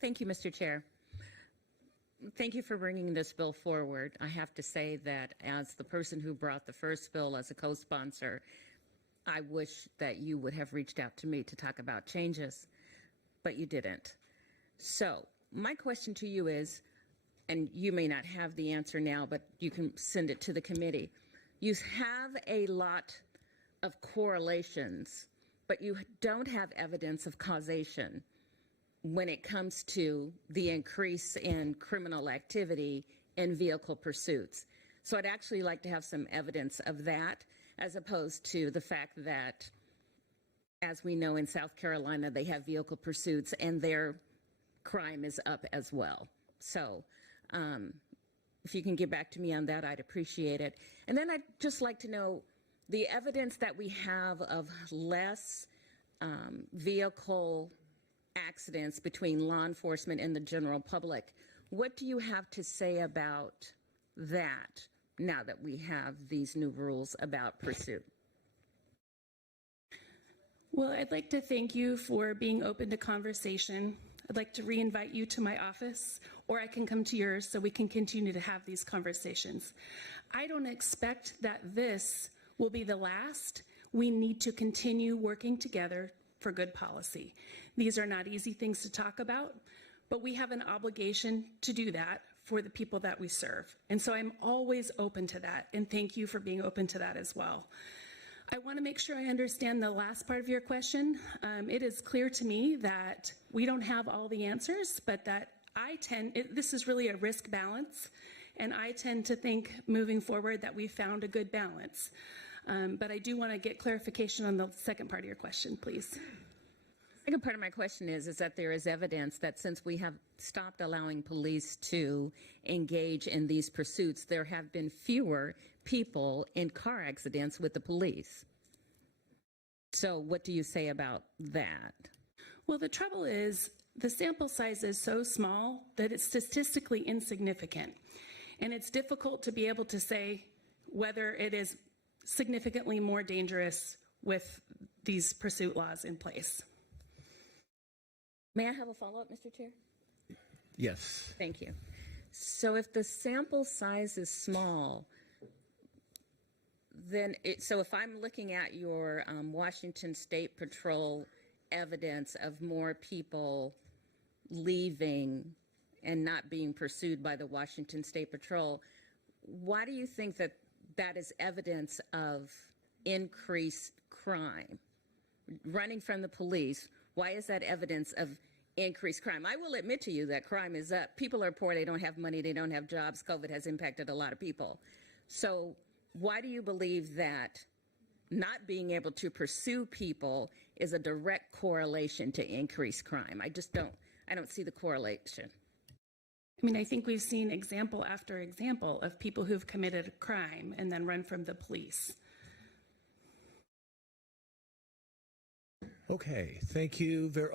Thank you, Mr. Chair. Thank you for bringing this bill forward. I have to say that as the person who brought the first bill as a co-sponsor, I wish that you would have reached out to me to talk about changes, but you didn't. So my question to you is, and you may not have the answer now, but you can send it to the committee. You have a lot of correlations, but you don't have evidence of causation when it comes to the increase in criminal activity in vehicle pursuits. So I'd actually like to have some evidence of that, as opposed to the fact that, as we know in South Carolina, they have vehicle pursuits and their crime is up as well. So if you can get back to me on that, I'd appreciate it. And then I'd just like to know the evidence that we have of less vehicle accidents between law enforcement and the general public. What do you have to say about that now that we have these new rules about pursuit? Well, I'd like to thank you for being open to conversation. I'd like to re-invite you to my office, or I can come to yours so we can continue to have these conversations. I don't expect that this will be the last. We need to continue working together for good policy. These are not easy things to talk about, but we have an obligation to do that for the people that we serve. And so I'm always open to that, and thank you for being open to that as well. I want to make sure I understand the last part of your question. It is clear to me that we don't have all the answers, but that this is really a risk balance, and I tend to think moving forward that we found a good balance. But I do want to get clarification on the second part of your question, please. The second part of my question is that there is evidence that since we have stopped allowing police to engage in these pursuits, there have been fewer people in car accidents with the police. So what do you say about that? Well, the trouble is the sample size is so small that it's statistically insignificant. And it's difficult to be able to say whether it is significantly more dangerous with these pursuit laws in place. May I have a follow-up, Mr. Chair? Yes. Thank you. So if the sample size is small, then so if I'm looking at your Washington State Patrol evidence of more people leaving and not being pursued by the Washington State Patrol, why do you think that that is evidence of increased crime? Running from the police, why is that evidence of increased crime? I will admit to you that crime is up. People are poor, they don't have money, they don't have jobs. COVID has impacted a lot of people. So why do you believe that not being able to pursue people is a direct correlation to increased crime? I don't see the correlation. I mean, I think we've seen example after example of people who've committed a crime and then run from the police. Okay, thank you very